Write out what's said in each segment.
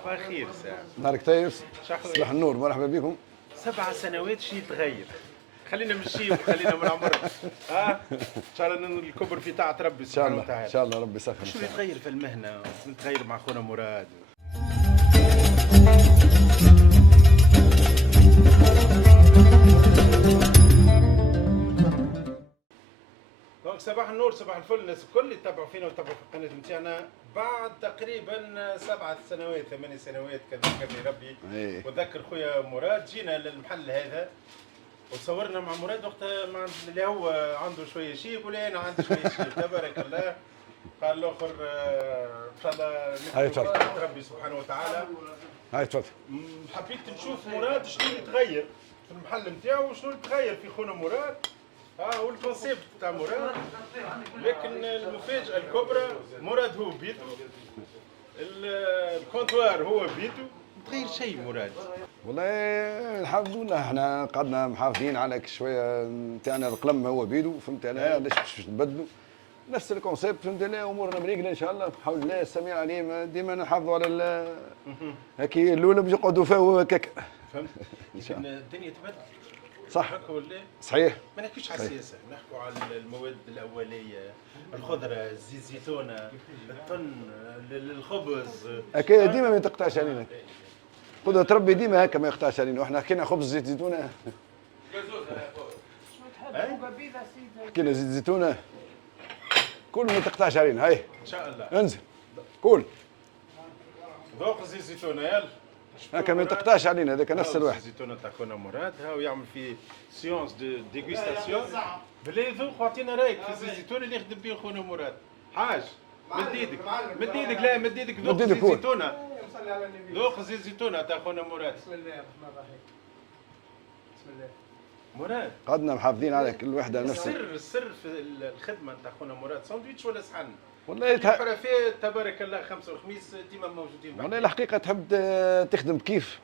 صباح الخير ساعة. نهارك طيب. شحوة. صباح النور، مرحبا بكم. 7 سنوات شي يتغير. خلينا نمشي وخلينا من عمرنا. ان شاء الله الكبر في طاعة ربي ان شاء سبحانه الله وتعالى. ان شاء الله ربي يسخر. شو اللي يتغير في المهنة؟ نتغير مع خونا مراد. دونك صباح النور صباح الفل الناس الكل اللي يتبعوا فينا ويتبعوا في القناة نتاعنا بعد تقريبا 7 سنوات 8 سنوات كذا ذكرني ربي. إيه. وذكر خويا مراد جينا للمحل هذا وصورنا مع مراد وقتها مع اللي هو عنده شويه شيء يقول لي انا عندي شويه شيء تبارك الله. قال الاخر ان شاء الله نحمد ربي سبحانه وتعالى. هاي تفضل. حبيت نشوف مراد شنو اللي تغير في المحل نتاعو وشنو اللي تغير في خونا مراد. والكونسيبت تاع مراد. لكن المفاجاه الكبرى مراد هو بيته، الكونتوار هو بيته، ما تغير شيء مراد. والله الحمد لله احنا قعدنا محافظين على شويه نتاعنا، القلم هو بيدو، فهمت علي؟ علاش باش نبدلوا نفس الكونسيبت، فهمت علي؟ امورنا مريقله ان شاء الله بحول الله السميع العليم. ديما نحافظوا على هكي الاولى باش يقعدوا فيها هكاك. فهمت؟ لكن الدنيا تبدل. صح هكا ولا؟ صحيح. ما نحكيش على السياسه، نحكوا على المواد الاوليه، الخضره، الزيت زيتونه، الطن، الخبز. هكا ديما ما تقطعش علينا. قدرة ربي ديما هكا ما يقطعش علينا، واحنا حكينا خبز زيت زيتونه. حكينا زيت زيتونه. كل ما تقطعش علينا، هاي ان شاء الله انزل كل ذوق زيت زيتونه يلا هكا ما تقطعش علينا، هذاك نفس الواحد. زيت زيتونه تاع خونا مراد هاو يعمل في سيونس دو ديغوستاسيون. بالله ذوق واعطينا رايك في الزيت زيتونه اللي يخدم به خونا مراد. حاج مد ايدك مد ايدك، لا مد ايدك، ذوق زيت زيتونه، ذوق زيت زيتونه تاع خونا مراد. بسم الله الرحمن الرحيم. بسم الله. مراد قعدنا محافظين على كل وحده نفس السر في الخدمه تاع خونا مراد ساندويتش ولا صحن؟ والله الحرفيه تبارك الله خمسه وخميس ديما موجودين بعد. والله الحقيقه تحب تخدم كيف.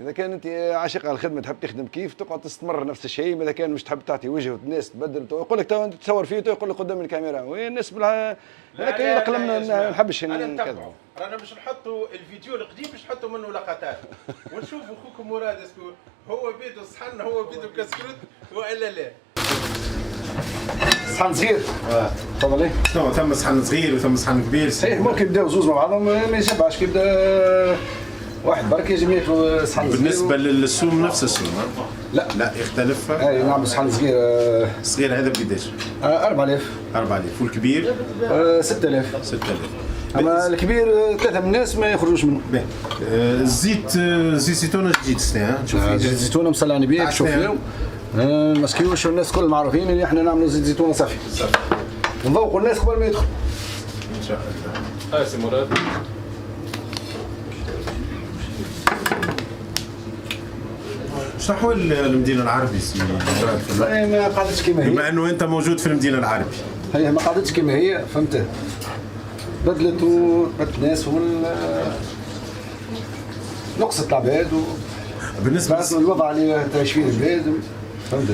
اذا كان انت عاشق على الخدمه تحب تخدم كيف تقعد تستمر نفس الشيء. اذا كان مش تحب تعطي وجه الناس تبدل يقول لك تو انت تصور فيه يقول لك قدام الكاميرا وين الناس هذاك يقلم ما نحبش نكذبوا. رانا باش نحطوا الفيديو القديم باش نحطوا منه لقطات ونشوفوا خوكم مراد اسكو هو بيدو صحن هو بيدو كسكروت والا لا. صحن صغير. تفضلي. ثم صحن صغير وثم صحن كبير. صحيح ممكن يبداو زوز مع بعضهم ما يشبعش. كي يبدا واحد برك يجي ياكلوا صحن صغير. بالنسبه للسوم نفس السوم؟ لا يختلف. اي نعم صحن صغير. الصغير هذا بقداش؟ 4000. 4000 والكبير؟ 6000. 6000. اما الكبير 3 من الناس ما يخرجوش منه. الزيت زيت زيتونه جديد سنه شوف زيت زيتونه مصلي على النبي شوف فيه المسكيوش والناس الكل معروفين اللي احنا نعملوا زيت زيتونه صافي نذوقوا الناس قبل ما يدخل ان شاء الله. سي مراد شنو احوال المدينه العربي سي مراد؟ ما قعدتش كيما هي. بما انه انت موجود في المدينه العربي. هي ما قعدتش كيما هي فهمت. بدلت الناس نقصت العباد بالنسبه للوضع اللي تعيش فيه البلاد فهمت.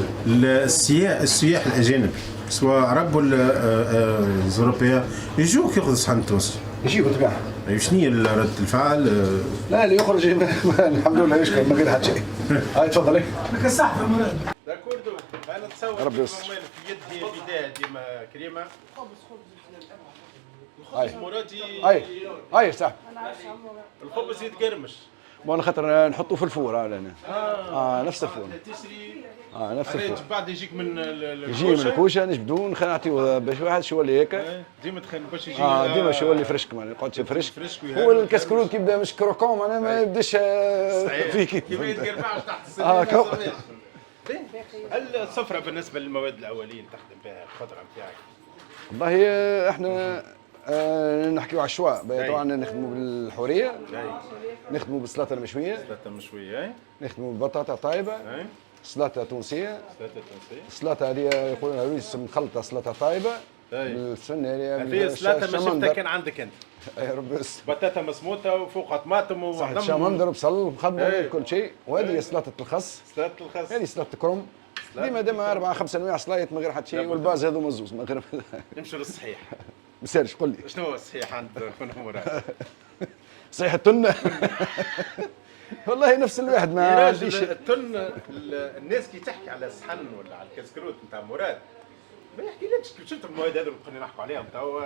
السياح الاجانب سواء عرب ولا اوروبيان يجوك ياخذ صحن تونسي. يجيبوا طبيعه. شنو هي ردة الفعل؟ لا اللي يخرج الحمد لله يشكر من غير حتى شيء. هاي تفضلي. لك الصحة مراد. داكوردو انا نتصور ربي يستر. في يدي بدايه ديما كريمه. هاي الخبز مرادي. هاي صح. الخبز يتقرمش. ما خاطر نحطوه في الفور لنا. نفس الفور. تشري نفس الفور. بعد يجيك من يجي من الكوشه نجبدوه نعطيوه باش واحد شو اللي هيك. ديما تخيل باش يجي. ديما شو اللي فرشك ما يقعدش فرشك. ويهرب. هو الكسكروت كي يبدا مش كروكون معناها ما يبداش فيه كيف. كيما يتقربعش تحت السلم. كو. السفره بالنسبه للمواد الاولين تخدم بها الخضره نتاعك. والله احنا نحكيو عشواء طبعا نخدموا بالحوريه. نخدموا بالسلطه المشويه. سلطه مشويه. نخدموا بالبطاطا طايبه. سلطه تونسيه. السلطه هذه يقولوا لها مخلطه سلطه طايبه. بالسن هذه السلطه ما شفتها كان عندك انت. اي ربي يستر. بطاطا مسموطه وفوقها طماطم صح شمندر بصل مخضر كل شيء. وهذه سلطه الخس. سلطه الخس. هذه سلطه كرم. ديما 4 5 انواع سلايط من غير حتى شيء والباز هذو مزوز من غير. نمشوا للصحيح. ما سالش قول لي شنو هو الصحيح عند خونا مراد؟ صحيح التن والله نفس الواحد ما يا عنديش. راجل التن الناس كي تحكي على الصحن ولا على الكسكروت نتاع مراد ما يحكيلكش كي شفت المواد هذو اللي كنا نحكوا عليهم توا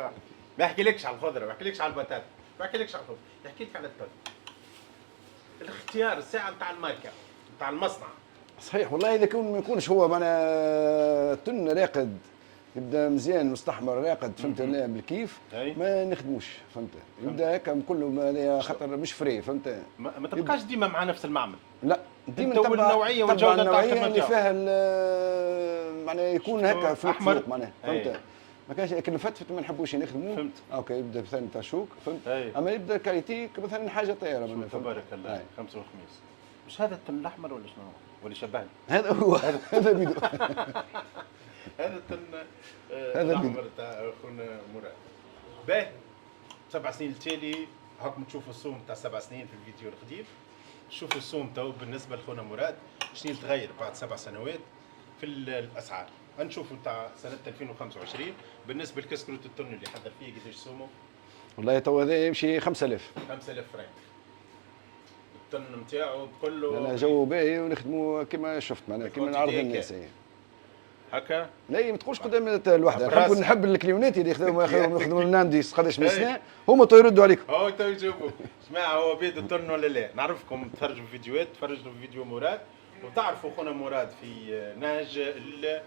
ما يحكيلكش على الخضره ما يحكيلكش على البطاطا ما يحكيلكش على الخضره يحكي لك على التن الاختيار الساعه نتاع الماركه نتاع المصنع صحيح والله اذا كون ما يكونش هو معناها تن راقد يبدا مزيان مستحمر راقد فهمت انا بالكيف أي. ما نخدموش فهمت يبدا هكا كله خاطر مش فري فهمت ما تبقاش ديما مع نفس المعمل لا ديما تدور النوعية والجودة نتاع النوعيه الخدمة اللي نتاعو. فيها معناها يكون هكا في أحمر. الفوق معناها أي. فهمت ما كانش لكن الفتفت ما نحبوش نخدموه فهمت. اوكي يبدا مثلا تاع شوك فهمت أي. اما يبدا كاليتي مثلا حاجه طايره منه تبارك الله أي. خمسة وخميس مش هذا التن الاحمر ولا شنو ولا شبهني هذا هو هذا بيدو هذا التن هذا الاحمر تاع خونا مراد باهي 7 سنين التالي هاكم تشوفوا السوم تاع 7 سنين في الفيديو القديم شوفوا السوم تو بالنسبه لخونا مراد شنو تغير بعد 7 سنوات في الاسعار نشوفوا تاع سنه 2025 بالنسبه لكسكروت التن اللي حضر فيه قداش سومه والله تو هذا يمشي 5000 5000 فرنك التن نتاعو بكله انا جو باهي ونخدموا كما شفت معناها كما نعرض الكونتيتي الناس كام؟ هي. هكا لا ما تقولش قدام الوحده براسك. نحب الكليونات اللي يخدموا النانديس قداش من سنه هما تو يردوا عليكم هو تو يشوفوا جماعه هو بيد التن ولا لا نعرفكم تفرجوا في فيديوهات تفرجوا في فيديو مراد وتعرفوا خونا مراد في نهج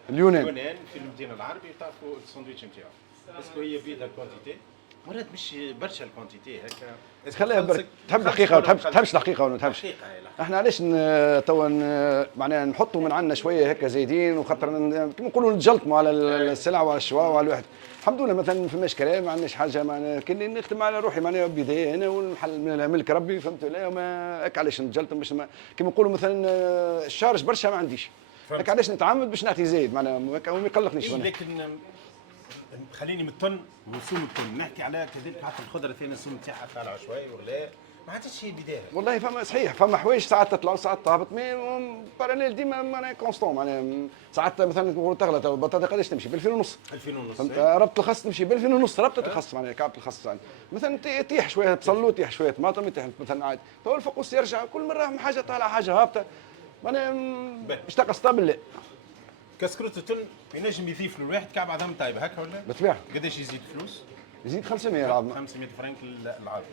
اليونان. في المدينه العربيه تعرفوا الساندويتش نتاعو اسكو هي بيدها الكونتيتي مراد مش برشا الكونتيتي هكا خليها برك تحب الحقيقه ولا تحبش الحقيقه ولا ما تحبش الحقيقه هي الحقيقة. احنا علاش توا معناها نحطوا من عندنا شويه هكا زايدين وخاطر كما نقولوا نتجلطموا على السلع وعلى الشواء وعلى الواحد الحمد لله مثلا ما فماش كلام ما عندناش حاجه معناها كني نخدم على روحي معناها بدايه انا والمحل من ملك ربي فهمت لا ما هكا علاش نتجلطم باش كما نقولوا مثلا الشارج برشا ما عنديش هكا علاش نتعمد باش نعطي زايد معناها هكا ما يقلقنيش إيه لكن خليني من التن وسوم التن نحكي على كذلك حتى الخضره ثاني السوم تاعها طالعه شوي ولا ما عادش هي بدايه والله فما صحيح فما حوايج ساعات تطلع وساعات تهبط مي باراليل ديما معناها كونستون معناها ساعات مثلا نقولوا تغلط البطاطا قداش تمشي ب 2000 ونص 2000 ونص فهمت ربط الخس تمشي ب 2000 ونص ربطه الخس معناها كعبه الخس يعني. مثلا تيح شويه بصلو تيح شويه طماطم يتيح مثلا عادي تو الفقوس يرجع كل مره حاجه طالعه حاجه هابطه معناها مش تلقى ستابل لا كسكروت التن ينجم يضيف له الواحد كعب عظام طايبه هكا ولا؟ بالطبيعه قداش يزيد فلوس؟ يزيد 500 العظمه 500 فرنك العظم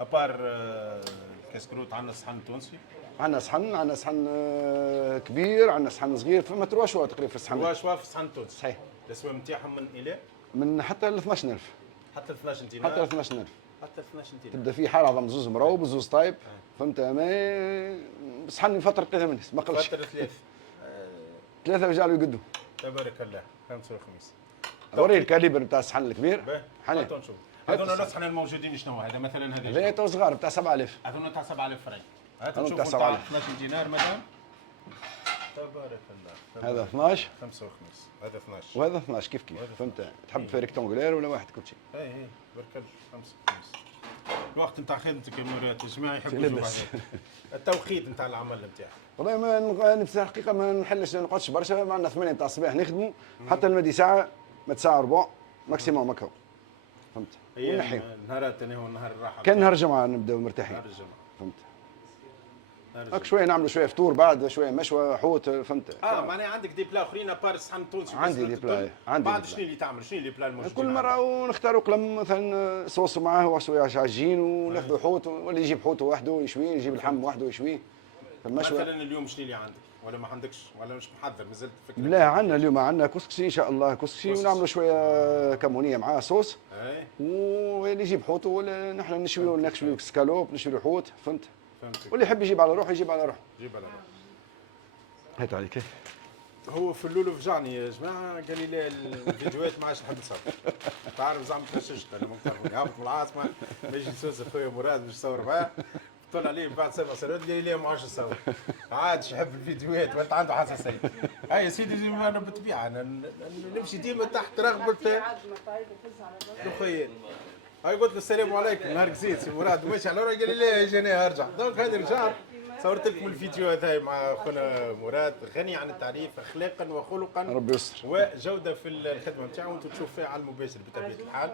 ابار كسكروت عندنا الصحن التونسي عندنا صحن كبير عندنا صحن صغير فما تروا شوا تقريبا في الصحن هو شوا في الصحن التونسي صحيح الاسواق نتاعهم من الى من حتى ل 12000 حتى 12 دينار حتى ل 12000 حتى 12 دينار تبدا فيه حال عظم زوز مروب وزوز طايب فهمت ما صحن فتره 3 من الناس ما قلش فترة ثلاثه رجالوا يقدوا تبارك الله خمسة وخميس وري الكاليبر نتاع الصحن الكبير حنين نشوف هذول الصحن الموجودين شنو هذا مثلا هذا هذا تو صغار بتاع 7000 هذول تاع 7000 فرنك هذا هذول نشوفوا تاع تاع 7000. 12 دينار مثلا تبارك الله هذا 12 خمسة وخميس هذا 12 وهذا 12 كيف كيف فهمت تحب في ريكتونغولير ولا واحد كل شيء اي بركل خمسة وخميس الوقت نتاع خدمتك يا مرات الجماعة يحبوا لاباس. يشوفوا التوقيت نتاع العمل نتاعك والله ما نفس الحقيقه ما نحلش ما نقعدش برشا ما عندنا 8 تاع الصباح نخدموا حتى المدي ساعه ما ساعه وربع ماكسيموم هكا فهمت ونحيو نهارات انا هو نهار الراحة كان نهار الجمعه نبداو مرتاحين نهار الجمعة فهمت نهار هاك الجمعة شويه نعملوا شويه فطور بعد شويه مشوى حوت فهمت معناها عندك دي بلا اخرين ابار الصحن التونسي عندي بس دي بلا، التون. عندي بعد دي بلا. شنو اللي تعمل شنو اللي بلا الموجودين كل مره ونختاروا قلم مثلا صوص معاه وشويه عجين وناخذوا حوت واللي يجيب حوت وحده يشويه يجيب اللحم وحده يشويه فالمشوى مثلا اليوم شنو اللي عندك ولا ما عندكش ولا مش محضر مازلت فكرة لا عندنا اليوم عندنا كسكسي ان شاء الله كسكسي ونعملوا شويه كمونيه معاه صوص اي واللي يجيب حوت ولا نحن نشويو نشويو سكالوب نشويو حوت فهمت فهمتك واللي يحب يجيب على روحه يجيب على روحه جيب على روحك. هات عليك كيف هو في اللولو فجعني يا جماعه قال لي لا الفيديوهات ما عادش نحب نصور تعرف زعما تفششت انا ممكن هابط من العاصمه نجي نسوس خويا مراد باش نصور معاه طلع عليه بعد 7 سنوات قال لي لا ما عادش نصور ما عادش يحب الفيديوهات ولا عنده حساسيه هاي يا سيدي انا بالطبيعه انا نمشي ديما تحت رغبه اخويا هاي قلت له السلام عليكم نهار قسيت سي مراد ماشي على قال لي لا جاني ارجع دونك هذا رجعت صورت لكم الفيديو هذا مع خونا مراد غني عن التعريف اخلاقا وخلقا ربي يستر وجوده في الخدمه نتاعو وانتم تشوفوا فيها على المباشر بطبيعه الحال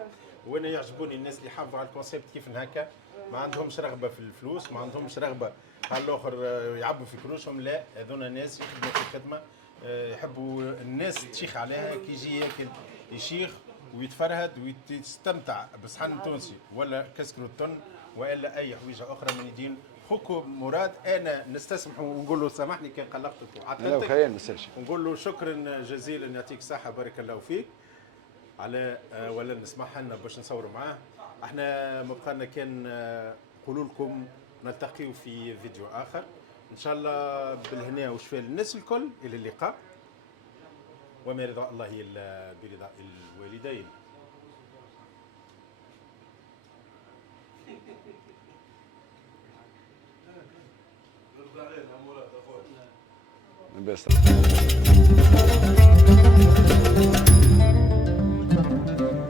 وانا يعجبوني الناس اللي يحافظوا على الكونسيبت كيف هكا ما عندهمش رغبه في الفلوس، ما عندهمش رغبه على الاخر يعبوا في كروشهم، لا هذونا ناس يخدموا في الخدمه، يحبوا الناس تشيخ عليها كي يجي ياكل يشيخ ويتفرهد ويستمتع بصحن تونسي ولا كسكرو التن والا اي حويجه اخرى من يدين خوكم مراد. انا نستسمح ونقول له سامحني كان قلقتك لا بخير ما يسالش. ونقول له شكرا جزيلا يعطيك الصحه بارك الله فيك على ولا نسمح لنا باش نصوروا معاه. احنا ما بقى لنا كان نقولوا لكم نلتقيو في فيديو اخر ان شاء الله بالهنا والشفاء للناس الكل. الى اللقاء وما رضا الله الا برضا الوالدين. بس